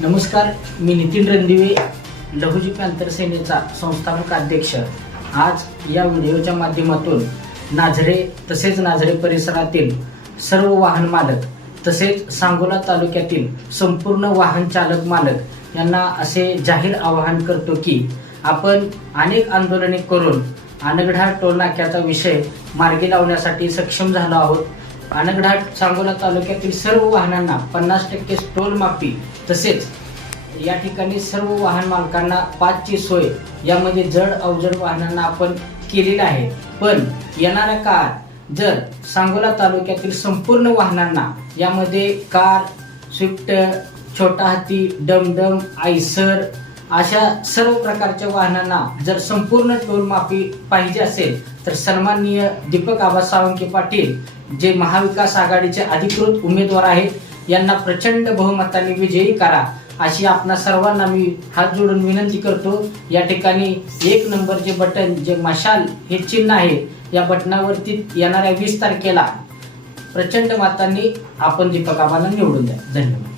नमस्कार मी नितीन रणदिवे लहुजी पॅंथरसेनेचा संस्थापक अध्यक्ष. आज या व्हिडिओच्या माध्यमातून नाझरे तसेच नाझरे परिसरातील सर्व वाहन मालक तसेच सांगोला तालुक्यातील संपूर्ण वाहन चालक मालक यांना असे जाहीर आवाहन करतो की आपण अनेक आंदोलने करून अनगढा टोल नाक्याचा विषय मार्गी लावण्यासाठी सक्षम झालो आहोत. अनगढाट सांगोला तालुक्यातील सर्व वाहनांना पन्नास टक्के टोल माफी तसेच या ठिकाणी सर्व वाहन मालकांना पाचची सोय यामध्ये जड अवजड वाहनांना आपण केलेली आहे. पण येणाऱ्या काळात जर सांगोला तालुक्यातील संपूर्ण वाहनांना यामध्ये कार स्विफ्ट छोटा हाती डमडम आयसर अशा सर्व प्रकारच्या वाहनांना जर संपूर्ण टोल माफी पाहिजे असेल तर सन्माननीय दीपक आबा सावंके पाटील जे महाविकास आघाडीचे अधिकृत उमेदवार आहेत यांना प्रचंड बहुमताने विजयी करा अशी आपणा सर्वांना मी हात जोडून विनंती करतो. या ठिकाणी एक नंबरचे बटन जे मशाल हे चिन्ह आहे या बटनावरती येणाऱ्या वीस तारखेला प्रचंड मतांनी आपण दीपक आबाला निवडून द्या. धन्यवाद.